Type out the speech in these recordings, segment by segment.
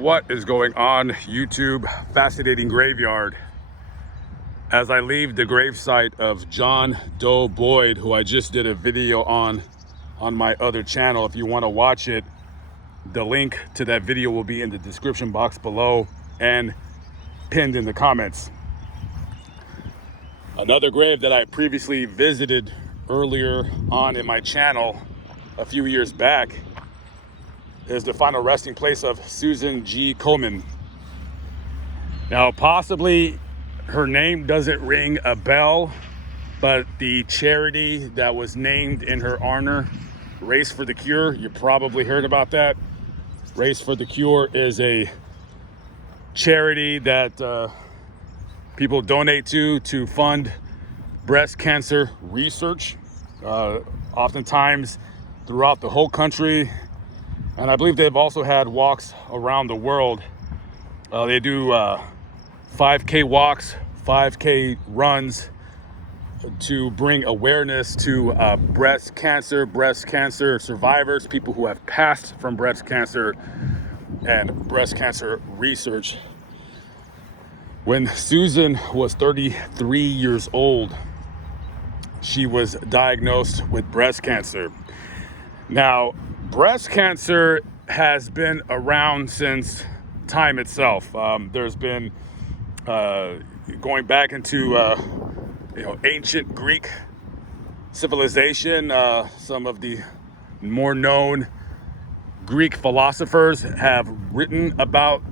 What is going on, YouTube? Fascinating graveyard. As I leave the gravesite of John Doe Boyd, who I just did a video on my other channel. If you want to watch it, the link to that video will be in the description box below and pinned in the comments. Another grave that I previously visited earlier on in my channel a few years back is the final resting place of Susan G Komen. Now, possibly her name doesn't ring a bell, but the charity that was named in her honor, Race for the Cure, you probably heard about that. Race for the Cure is a charity that people donate to fund breast cancer research, oftentimes throughout the whole country. And I believe they've also had walks around the world. They do 5K walks, 5K runs to bring awareness to breast cancer survivors, people who have passed from breast cancer, and breast cancer research. When Susan was 33 years old, she was diagnosed with breast cancer. Now, breast cancer has been around since time itself. There's been going back into ancient Greek civilization. Some of the more known Greek philosophers have written about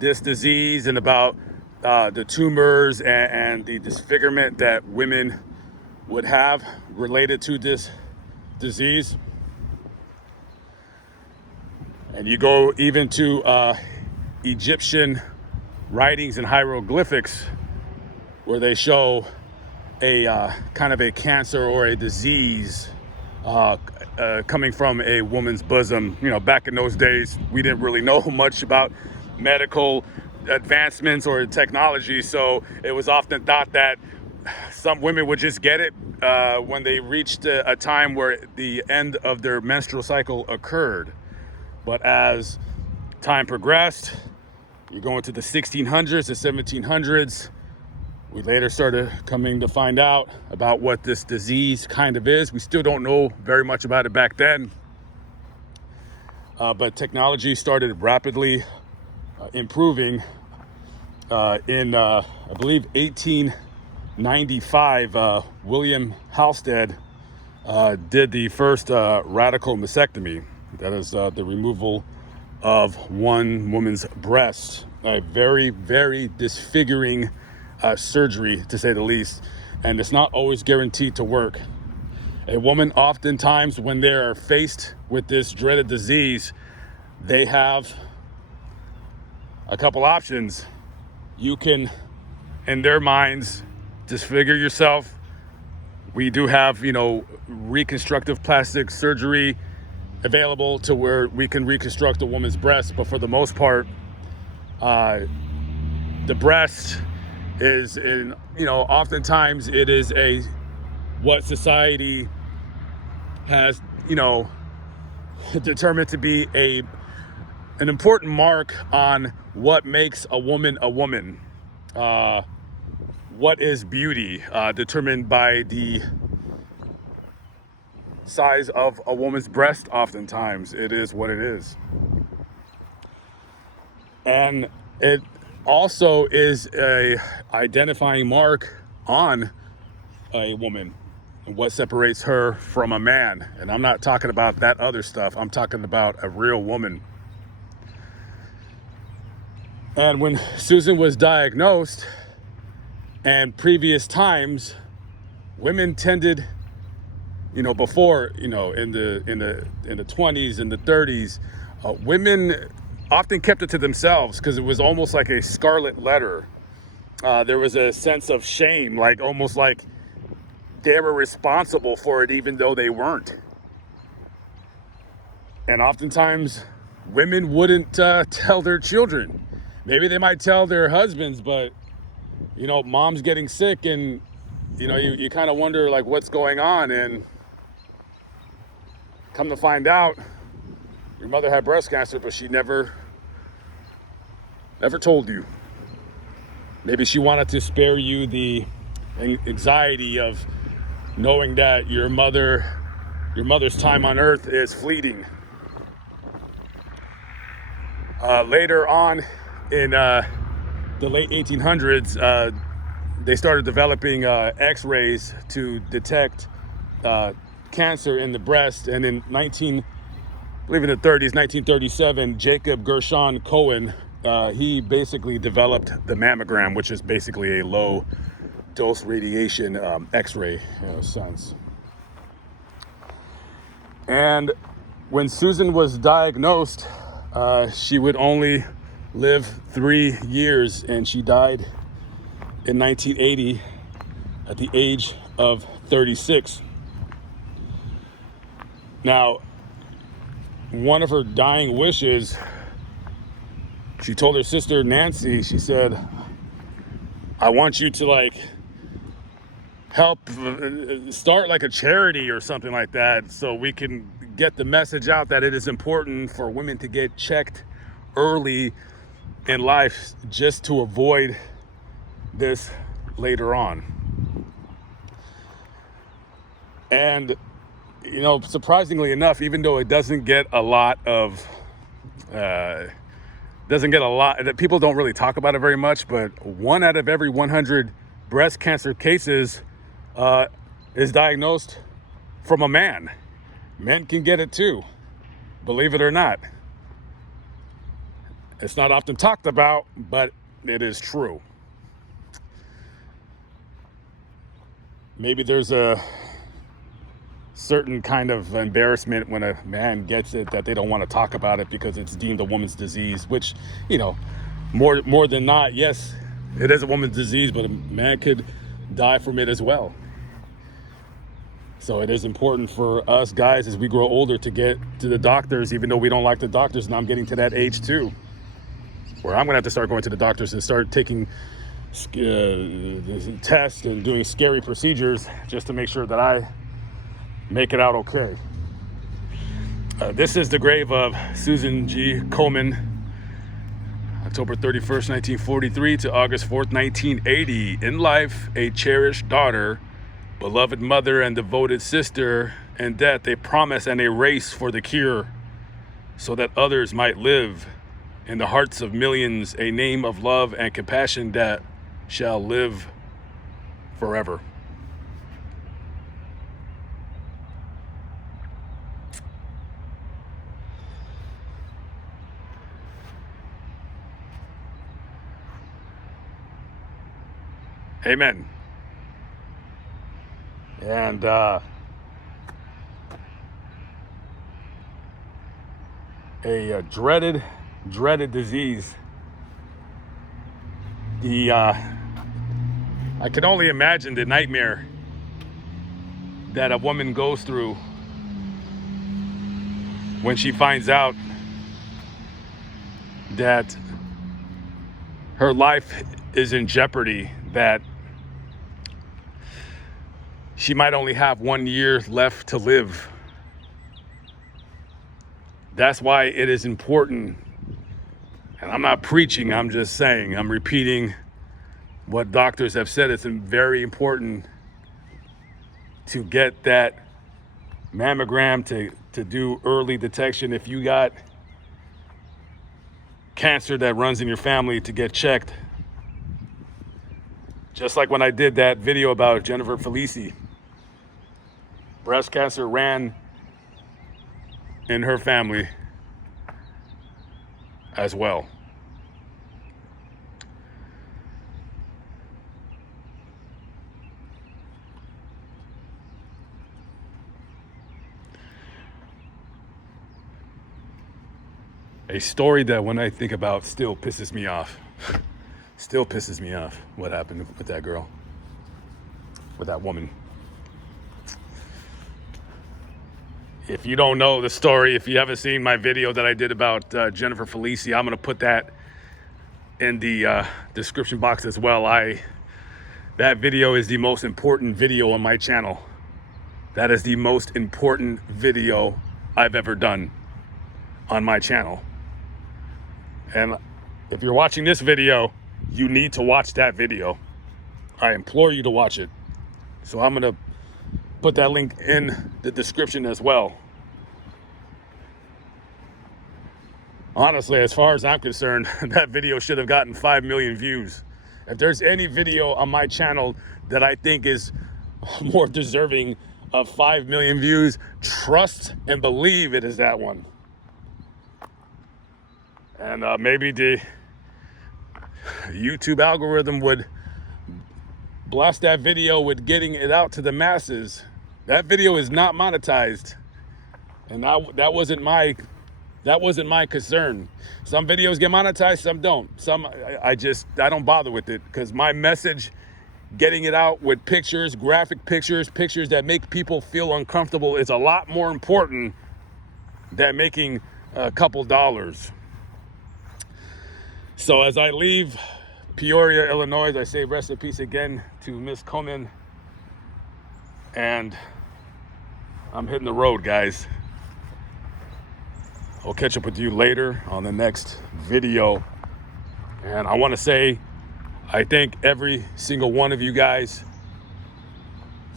this disease and about the tumors and the disfigurement that women would have related to this disease. And you go even to Egyptian writings and hieroglyphics where they show a kind of a cancer or a disease coming from a woman's bosom. Back in those days, we didn't really know much about medical advancements or technology, so it was often thought that some women would just get it when they reached a time where the end of their menstrual cycle occurred. But as time progressed, you go into the 1600s, the 1700s, we later started coming to find out about what this disease kind of is. We still don't know very much about it back then. But technology started rapidly improving. In, I believe, 1895, William Halsted did the first radical mastectomy. That is the removal of one woman's breast. A very, very disfiguring surgery, to say the least. And it's not always guaranteed to work. A woman, oftentimes, when they are faced with this dreaded disease, they have a couple options. You can, in their minds, disfigure yourself. We do have, reconstructive plastic surgery available to where we can reconstruct a woman's breast, but for the most part, the breast is oftentimes it is what society has, determined to be an important mark on what makes a woman a woman. What is beauty, determined by the size of a woman's breast. Oftentimes it is what it is. And it also is a identifying mark on a woman and what separates her from a man. And I'm not talking about that other stuff. I'm talking about a real woman. And when Susan was diagnosed, and previous times, women tended, before, in the 20s and the 30s, women often kept it to themselves because it was almost like a scarlet letter. There was a sense of shame, almost like they were responsible for it, even though they weren't. And oftentimes, women wouldn't tell their children. Maybe they might tell their husbands, but mom's getting sick, and you kind of wonder what's going on, and come to find out your mother had breast cancer, but she never ever told you. Maybe she wanted to spare you the anxiety of knowing that your mother's time on earth is fleeting. Later on in the late 1800s, they started developing x-rays to detect cancer in the breast, and in I believe in the 30s, 1937, Jacob Gershon Cohen, he basically developed the mammogram, which is basically a low dose radiation x-ray sense. And when Susan was diagnosed, she would only live 3 years, and she died in 1980 at the age of 36. Now, one of her dying wishes, she told her sister Nancy, she said, I want you to help start like a charity or something like that, so we can get the message out that it is important for women to get checked early in life, just to avoid this later on. And surprisingly enough, even though it doesn't get a lot that people don't really talk about it very much, but 1 out of every 100 breast cancer cases is diagnosed from a man. Men can get it too, believe it or not. It's not often talked about, but it is true. Maybe there's a certain kind of embarrassment when a man gets it, that they don't want to talk about it because it's deemed a woman's disease, which, more than not, yes, it is a woman's disease, but a man could die from it as well. So it is important for us guys as we grow older to get to the doctors, even though we don't like the doctors. And I'm getting to that age too, where I'm going to have to start going to the doctors and start taking tests and doing scary procedures just to make sure that I make it out okay. This is the grave of Susan G Komen, October 31st, 1943 to August 4th, 1980. In life, a cherished daughter, beloved mother, and devoted sister. In death, a promise and a race for the cure, so that others might live. In the hearts of millions, a name of love and compassion that shall live forever. Amen. And a dreaded disease. I can only imagine the nightmare that a woman goes through when she finds out that her life is in jeopardy, that she might only have 1 year left to live. That's why it is important, and I'm not preaching, I'm just saying, I'm repeating what doctors have said. It's very important to get that mammogram, to do early detection. If you got cancer that runs in your family, to get checked. Just like when I did that video about Jennifer Faulisi. Breast cancer ran in her family as well. A story that, when I think about, still pisses me off. Still pisses me off what happened with that girl, with that woman. If you don't know the story, if you haven't seen my video that I did about Jennifer Faulisi, I'm going to put that in the description box as well. That video is the most important video on my channel. That is the most important video I've ever done on my channel. And If you're watching this video, you need to watch that video. I implore you to watch it. So I'm gonna put that link in the description as well. Honestly, as far as I'm concerned, that video should have gotten 5 million views. If there's any video on my channel that I think is more deserving of 5 million views, trust and believe it is that one. And maybe the YouTube algorithm would blast that video with getting it out to the masses. That video is not monetized, and that wasn't my concern. Some videos get monetized, some don't. Some I don't bother with it, because my message, getting it out with pictures, graphic pictures, pictures that make people feel uncomfortable, is a lot more important than making a couple dollars. So as I leave Peoria, Illinois, I say rest in peace again to Miss Komen, and I'm hitting the road, guys. I'll catch up with you later on the next video. And I want to say, I thank every single one of you guys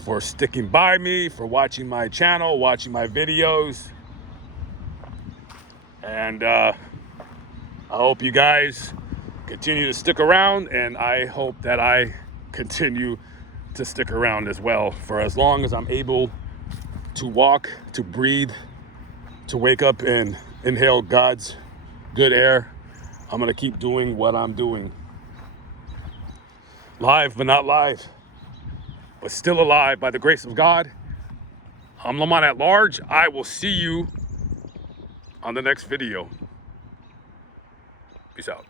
for sticking by me, for watching my channel, watching my videos. And I hope you guys continue to stick around, and I hope that I continue to stick around as well for as long as I'm able to walk, to breathe, to wake up and inhale God's good air. I'm gonna keep doing what I'm doing. Live but not live, but still alive by the grace of God. I'm Lamont at Large. I will see you on the next video. Peace out.